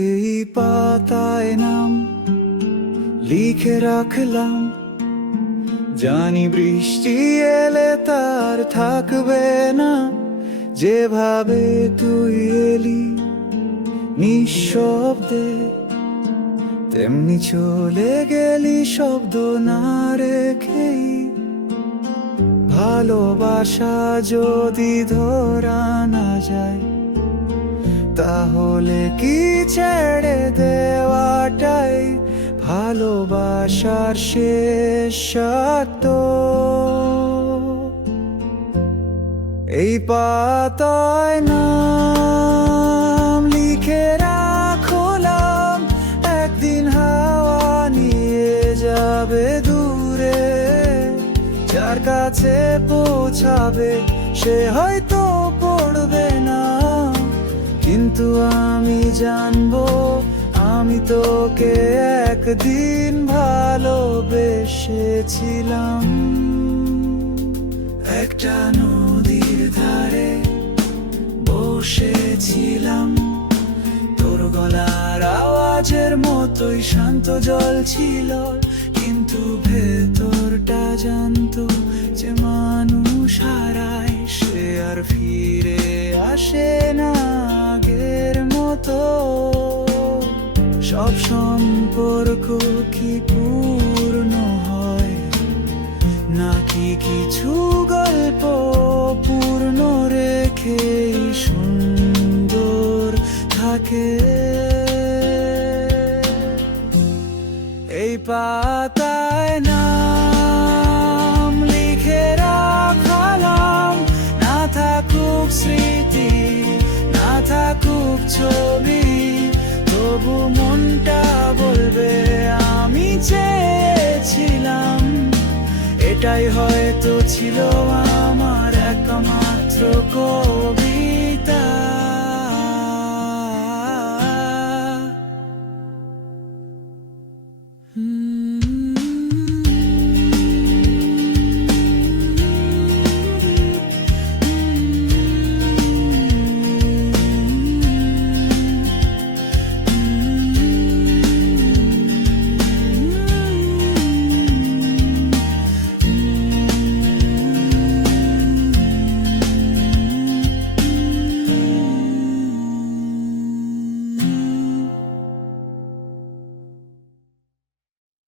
এই পাতায় নাম লিখে রাখলাম, জানি বৃষ্টি এলে তার থাকবে না। যেভাবে তুই এলি নিঃশব্দে, তেমনি চলে গেলি শব্দ না রেখেই। ভালোবাসা যদি ধরা না যায়, তাহলে কি ছেড়ে দেওয়াটাই ভালোবাসার শেষ শর্ত? এই পাতায় নাম লিখে রাখলাম, একদিন হাওয়া নিয়ে যাবে দূরে। যার কাছে পৌঁছাবে সে হয়তো পড়বে না, কিন্তু আমি জানবো আমি তোকে একদিন ভালোবেসেছিলাম। একটা নদীর ধারে বসেছিলাম, তোর গলার আওয়াজের মতোই শান্ত জল ছিল, কিন্তু ভেতরটা জানতো যে মানুষ হারায় সে আর ফিরে আসে না আগের মতো। সব সম্পর্ক কি পূর্ণ হয়, নাকি কিছু গল্প পূর্ণ রেখে সুন্দর থাকে? এই পাতায় নাম লিখে রাখলাম, না থাকুক স্মৃতি, না থাকুক ছবি, তবু মনটা বলবে আমি চেয়েছিলাম। এটাই হয়তো ছিল